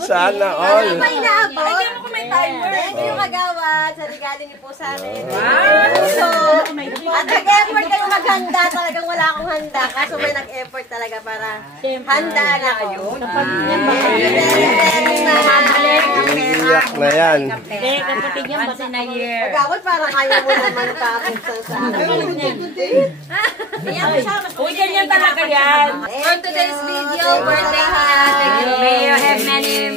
Sana all. Thank you, Kagawad, sa regalo niyo po sa amin. So, at nag-effort kayo maghanda. Talagang wala akong handa. Kaso may nag-effort talaga para handa na kayo. Iyak na yan. Kapatid niya, basta na year. Kagawad, parang ayaw mo naman kakuksan sa akin. Uy, ganyan talaga yan. For today's video, birthday hat. May you have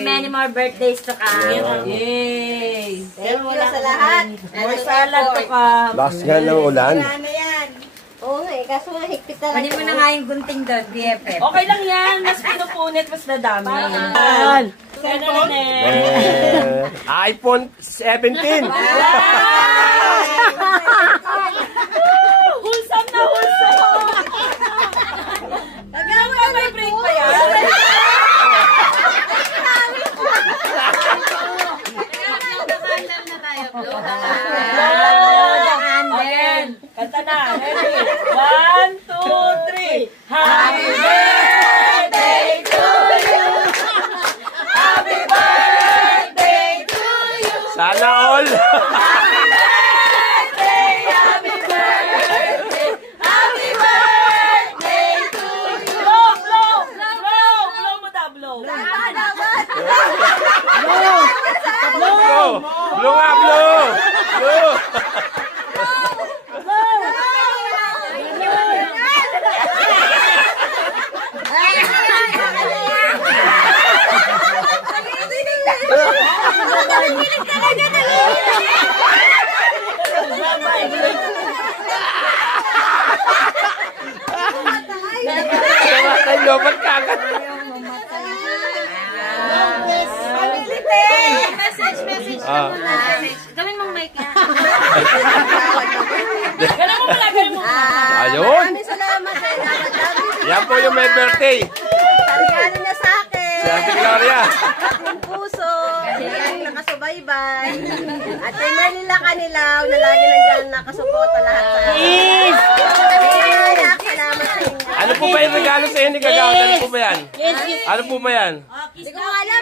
many more birthdays to come. Yay! Thank you sa lahat. More salad to come. Lakas nga ng ulan. Ano yan? Oo nga eh, kaso nga higpit talaga. Pwede mo na nga yung gunting doon, BFF. Okay lang yan. Mas pinupunit, mas nadami. iPhone 17. Wholesome na wholesome. Hanggang may break pa yan. Kanta na. Ready? 1, 2, 3. Happy birthday to you. Happy birthday to you. Sana all. Happy birthday. Happy birthday. Happy birthday to you. Blow, blow, blow. Blow mo daw, blow. Blow. Blow nga, blow. Blow. Tayo, ba't kagat? Message. Gawin mong mic yan. Ganun mo pala, ganun mo. Ayun. Maraming salamat eh. Yan po yung may birthday. Sa regalo niya sa akin. Si Ate Gloria. Yung puso. Yung nakasubaybay. At kay Merlila Kanilaw na lagi nandiyan nakasuporta lahat sa akin. Salamat sa inyo. Ano po ba yung regalo sa inyo ni Kagawad? Ano po ba yan? Ano po ba yan? Hindi ko alam.